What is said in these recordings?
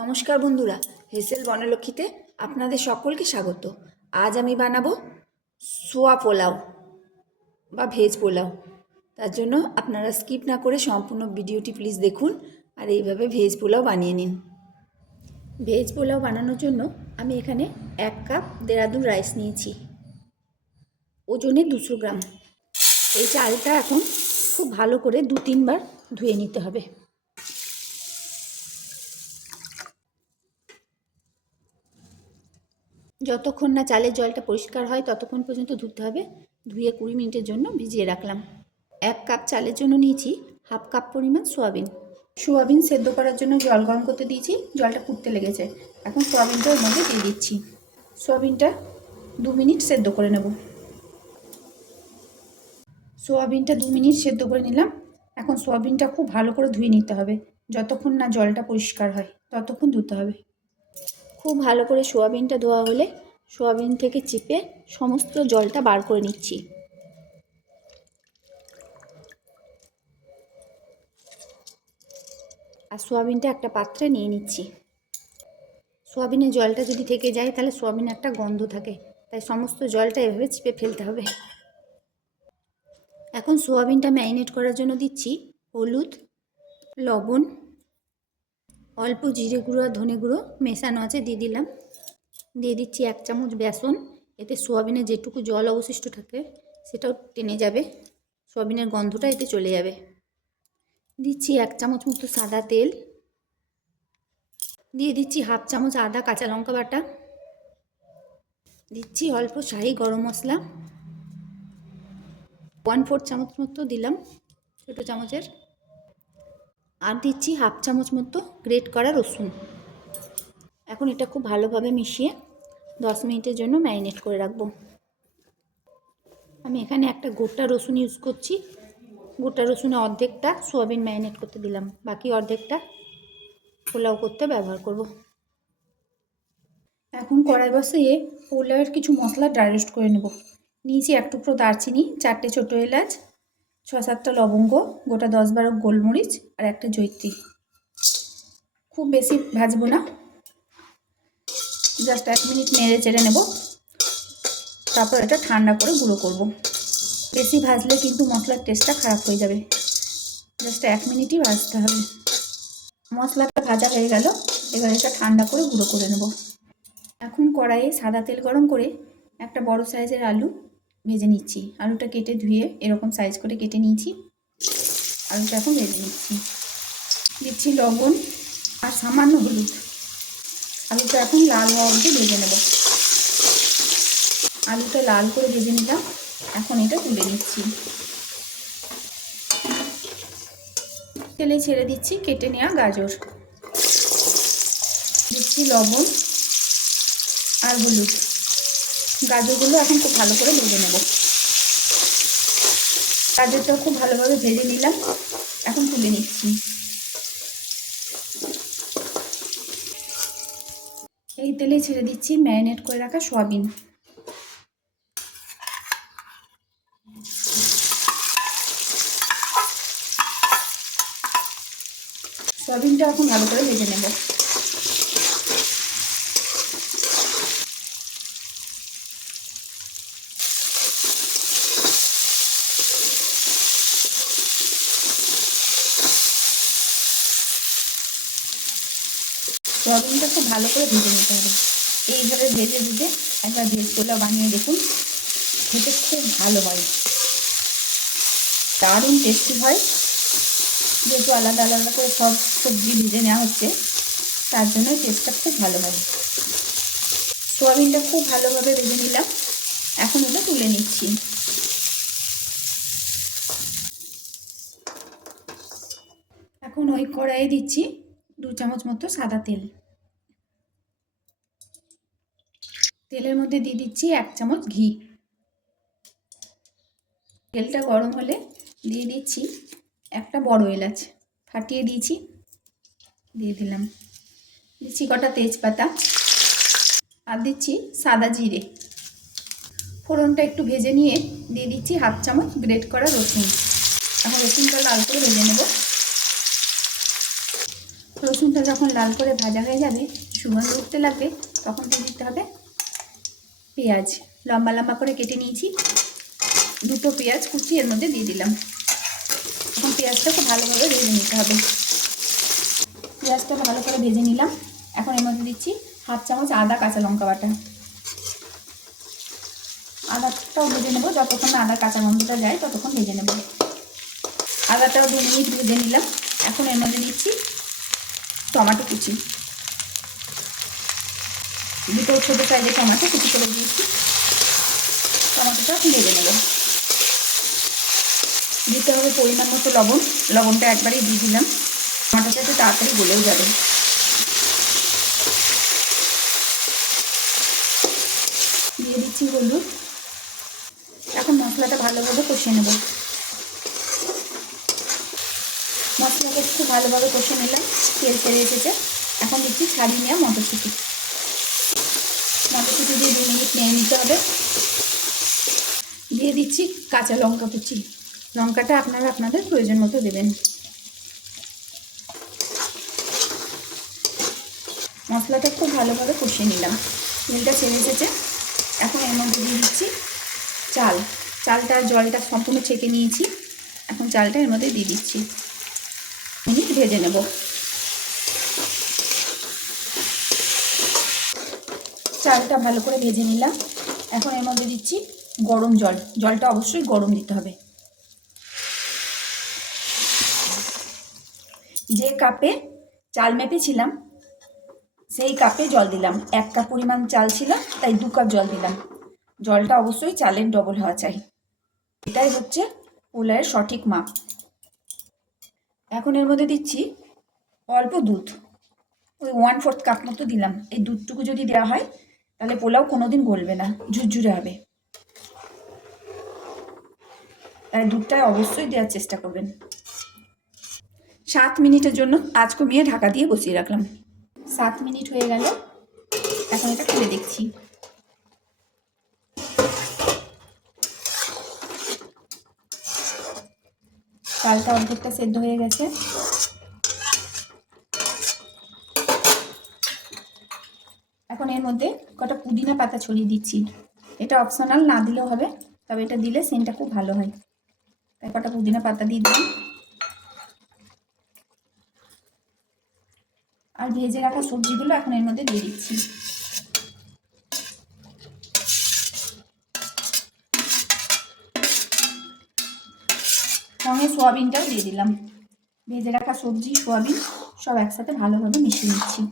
নমস্কার বন্ধুরা, হেসেল বনলক্ষ্মীতে আপনাদের সকলকে স্বাগত। আজ আমি বানাবো সোয়া পোলাও বা ভেজ পোলাও। তার জন্য আপনারা স্কিপ না করে সম্পূর্ণ ভিডিওটি প্লিজ দেখুন আর এইভাবে ভেজ পোলাও বানিয়ে নিন। ভেজ পোলাও বানানোর জন্য আমি এখানে 1 কাপ দেরাদুন রাইস নিয়েছি, ওজনে 200 গ্রাম। এই চালটা এখন খুব ভালো করে 2-3 বার ধুয়ে নিতে হবে। যতক্ষণ না চালের জলটা পরিষ্কার হয় ততক্ষণ পর্যন্ত ধুতে হবে। ধুয়ে 20 মিনিটের জন্য ভিজিয়ে রাখলাম। 1 কাপ চালের জন্য নিয়েছি 1/2 কাপ পরিমাণ সোয়াবিন সেদ্ধ করার জন্য জল গরম করতে দিয়েছি। জলটা ফুটতে লেগেছে, এখন সোয়াবিনটা ওর মধ্যে দিয়ে দিচ্ছি। সোয়াবিনটা 2 মিনিট সেদ্ধ করে নেব। সোয়াবিনটা 2 মিনিট সেদ্ধ করে নিলাম। এখন সোয়াবিনটা খুব ভালো করে ধুয়ে নিতে হবে। যতক্ষণ না জলটা পরিষ্কার হয় ততক্ষণ ধুতে হবে। খুব ভালো করে সোয়াবিনটা ধোয়া হলে সোয়াবিন থেকে চিপে সমস্ত জলটা বার করে নিচ্ছি। আর সোয়াবিনটা একটা পাত্রে নিয়ে নিচ্ছি। সোয়াবিনের জলটা যদি থেকে যায় তাহলে সোয়াবিনে একটা গন্ধ থাকে, তাই সমস্ত জলটা এভাবে চিপে ফেলতে হবে। এখন সোয়াবিনটা ম্যারিনেট করার জন্য দিচ্ছি হলুদ, লবণ, অল্প জিরে গুঁড়ো আর ধনে গুঁড়ো মেশানো আছে দিয়ে দিলাম। দিয়ে দিচ্ছি 1 চামচ বেসন, এতে সোয়াবিনে যেটুকু জল অবশিষ্ট থাকে সেটাও টেনে যাবে, সোয়াবিনের গন্ধটা এতে চলে যাবে। দিচ্ছি 1 চামচ মতো সাদা তেল, দিয়ে দিচ্ছি 1/2 চামচ আদা কাঁচা লঙ্কা বাটা, দিচ্ছি অল্প শাহি গরম মশলা 1/4 চামচ মতো দিলাম ছোটো চামচের, আর দিচ্ছি 1/2 চামচ মতো গ্রেট করা রসুন। এখন এটা খুব ভালোভাবে মিশিয়ে 10 মিনিটের জন্য ম্যারিনেট করে রাখবো। আমি এখানে একটা গোটা রসুন ইউজ করছি। গোটা রসুনে অর্ধেকটা সোয়াবিন ম্যারিনেট করতে দিলাম, বাকি অর্ধেকটা পোলাও করতে ব্যবহার করব। এখন কড়াই বসিয়ে পোলাওয়ের কিছু মশলা ড্রাই রোস্ট করে নেব। নিয়েছি 1 টুকরো দারচিনি, 4টে ছোটো এলাচ, 6-7টা লবঙ্গ, গোটা 10-12 গোলমরিচ আর একটা জয়িত্রী। খুব বেশি ভাজবো না, জাস্ট 1 মিনিট নেড়ে চেড়ে নেব, তারপর এটা ঠান্ডা করে গুঁড়ো করব। বেশি ভাজলে কিন্তু মশলার টেস্টটা খারাপ হয়ে যাবে। জাস্ট 1 মিনিটই ভাজতে হবে। মশলাটা ভাজা হয়ে গেল, এবার এটা ঠান্ডা করে গুঁড়ো করে নেব। এখন কড়াইয়ে সাদা তেল গরম করে একটা বড় সাইজের আলু ভেজে নিচ্ছি। আলুটা কেটে ধুয়ে এরকম সাইজ করে কেটে নিয়েছি। আলুটা এখন ভেজে নিচ্ছি। দিচ্ছি লবণ আর সামান্য হলুদ। আলুটা এখন লাল হওয়া অবধি ভেজে নেব। আলুটা লাল করে ভেজে নিলাম, এখন এটা তুলে নিচ্ছি। তেলে ছেড়ে দিচ্ছি কেটে নেওয়া গাজর, দিচ্ছি লবণ আর হলুদ। গাজরগুলো এখন খুব ভালো করে ভেজে নেব। গাজরটাও খুব ভালোভাবে ভেজে নিলাম, এখন তুলে নিচ্ছি। এই তেলে ছেড়ে দিচ্ছি ম্যারিনেট করে রাখা সোয়াবিন। সোয়াবিনটা এখন ভালো করে ভেজে নেব। সোয়াবিনটা খুব ভালো করে ভেজে নিতে হবে। এইভাবে ভেজে ভেজে একবার ভেজ পোলাও বানিয়ে দেখুন, খেতে খুব ভালো হয়, দারুণ টেস্টি হয়। যেহেতু আলাদা আলাদা করে সব সবজি ভেজে নেওয়া হচ্ছে, তার জন্য টেস্টটা খুব ভালো হয়। সোয়াবিনটা খুব ভালোভাবে ভেজে নিলাম, এখন এটা তুলে নিচ্ছি। এখন ওই কড়াইয়ে দিচ্ছি 2 চামচ মতো সাদা তেল। তেলের মধ্যে দিয়ে দিচ্ছি 1 চামচ ঘি। তেলটা গরম হলে দিয়ে দিচ্ছি একটা বড় এলাচ ফাটিয়ে দিয়েছি, দিয়ে দিলাম। দিচ্ছি কটা তেজপাতা আর দিচ্ছি সাদা জিরে। ফোড়নটা একটু ভেজে নিয়ে দিয়ে দিচ্ছি 1/2 চামচ গ্রেট করা রসুন। এখন রসুনটা লাল করে ভেজে নেব। রসুনটা যখন লাল করে ভাজা হয়ে যাবে, সুগন্ধ উঠতে লাগবে, তখন দিয়ে দিতে হবে পেঁয়াজ। লম্বা লম্বা করে কেটে নিয়েছি, 2টো পেঁয়াজ কুচি এর মধ্যে দিয়ে দিলাম। এখন পেঁয়াজটা খুব ভালোভাবে ভেজে নিতে হবে। পেঁয়াজটা ভালো করে ভেজে নিলাম। এখন এর মধ্যে দিচ্ছি 1/2 চামচ আদা কাঁচা লঙ্কা বাটা। আদাটাও ভেজে নেবো, যতক্ষণ না আদা কাঁচা গন্ধটা যায় ততক্ষণ ভেজে নেব। আদাটাও 2 মিনিট ভেজে নিলাম। এখন এর মধ্যে দিচ্ছি টমেটো কুচি, 2টো ছোটো সাইজের টমেটো কুচি করে দিয়েছি। টমেটোটা ভেজে নেব। দিতে হবে পরিমাণ মতো লবণ। লবণটা একবারেই দিয়ে দিলাম, টমেটোটা একটু তাড়াতাড়ি গলেও যাবে। দিয়ে দিচ্ছি হলুদ। এখন মশলাটা ভালোভাবে কষিয়ে নেব। মশলাটা খুব ভালোভাবে কষিয়ে নিলাম, তেল ছেড়ে এসেছে। এখন দিচ্ছি ছাড়িয়ে নেওয়া মটরশুঁটি। মটরশুঁটি দিয়ে 2 মিনিট নিয়ে নিতে হবে। দিয়ে দিচ্ছি কাঁচা লঙ্কা কুচি। লঙ্কাটা আপনারা আপনাদের প্রয়োজন মতো দেবেন। মশলাটা খুব ভালোভাবে কষিয়ে নিলাম, তেলটা ছেড়ে এসেছে। এখন এর মধ্যে দিয়ে দিচ্ছি চালটা জলটা সম্পূর্ণ ছেঁকে নিয়েছি। এখন চালটা এর মধ্যে দিয়ে দিচ্ছি, মিনিট ভেজে নেব। চালটা ভালো করে ভেজে নিলাম। এখন এর মধ্যে দিচ্ছি গরম জল। জলটা অবশ্যই গরম দিতে হবে। যে কাপে চাল মেপেছিলাম সেই কাপে জল দিলাম। 1 কাপ পরিমাণ চাল ছিল, তাই 2 কাপ জল দিলাম। জলটা অবশ্যই চালের ডবল হওয়া চাই। এটাই হচ্ছে পোলাওয়ের সঠিক মাপ। এখন এর মধ্যে দিচ্ছি অল্প দুধ, ওই 1/4 কাপ মতো দিলাম। এই দুধটুকু যদি দেওয়া হয় তাহলে পোলাও কোনোদিন গলবে না, ঝুরঝুরে হবে। তাই দুধটা অবশ্যই দেওয়ার চেষ্টা করবেন। 7 মিনিটের জন্য আঁচ কমিয়ে ঢাকা দিয়ে বসিয়ে রাখলাম। 7 মিনিট হয়ে গেল। এখন এটা খুলে দেখছি। চালটা অর্ধেকটা সেদ্ধ হয়ে গেছে। এখন এর মধ্যে কটা পুদিনা পাতা ছড়িয়ে দিচ্ছি। এটা অপশনাল, না দিলেও হবে, তবে এটা দিলে সেন্টটা খুব ভালো হয়। তাই কটা পুদিনা পাতা দিয়ে দিলাম। আর ভেজে রাখা সবজিগুলো এখন এর মধ্যে দিয়ে দিচ্ছি। সঙ্গে সোয়াবিনটাও দিয়ে দিলাম। ভেজে রাখা সবজি, সোয়াবিন সব একসাথে ভালোভাবে মিশিয়ে নিচ্ছি।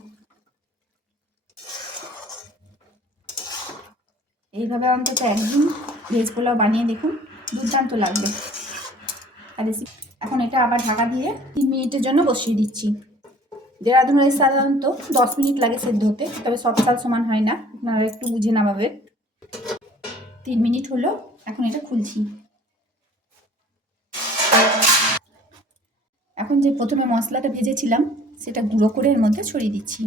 এইভাবে অন্তত একদিন ভেজ পোলাও বানিয়ে দেখুন, দুর্দান্ত লাগবে। আর এখন এটা আবার ঢাকা দিয়ে 3 মিনিটের জন্য বসিয়ে দিচ্ছি। দেরাদুন রাইস সাধারণত 10 মিনিট লাগে সেদ্ধ হতে, তবে সব চাল সমান হয় না, আপনারা একটু বুঝে নামাবেন। 3 মিনিট হলো, এখন এটা খুলছি। এখন যে প্রথমে মশলাটা ভেজেছিলাম সেটা গুঁড়ো করে এর মধ্যে ছড়িয়ে দিচ্ছি।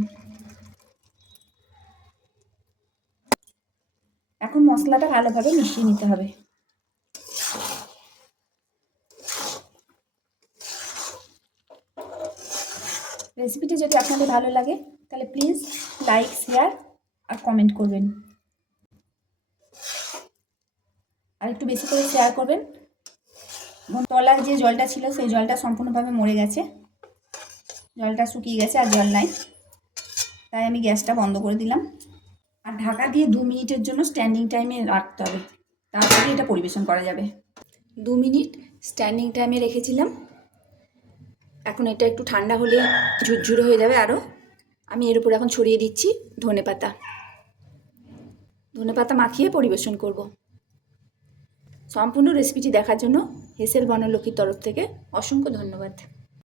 এখন মশলাটা ভালোভাবে মিশিয়ে নিতে হবে। রেসিপিটি যদি আপনাদের ভালো লাগে তাহলে প্লিজ লাইক, শেয়ার আর কমেন্ট করবেন। আর একটু বেশি করে শেয়ার করবেন। তলার যে জলটা ছিল সেই জলটা সম্পূর্ণভাবে মরে গেছে, জলটা শুকিয়ে গেছে, আর জল নাই। তাই আমি গ্যাসটা বন্ধ করে দিলাম। আর ঢাকা দিয়ে 2 মিনিটের জন্য স্ট্যান্ডিং টাইমে রাখতে হবে, তারপরে এটা পরিবেশন করা যাবে। 2 মিনিট স্ট্যান্ডিং টাইমে রেখেছিলাম। এখন এটা একটু ঠান্ডা হলে ঝুরঝুরে হয়ে যাবে আরও। আমি এর উপর এখন ছড়িয়ে দিচ্ছি ধনেপাতা। ধনেপাতা মাখিয়ে পরিবেশন করব। সম্পূর্ণ রেসিপিটি দেখার জন্য হেসেল বনলক্ষ্মীর তরফ থেকে অসংখ্য ধন্যবাদ।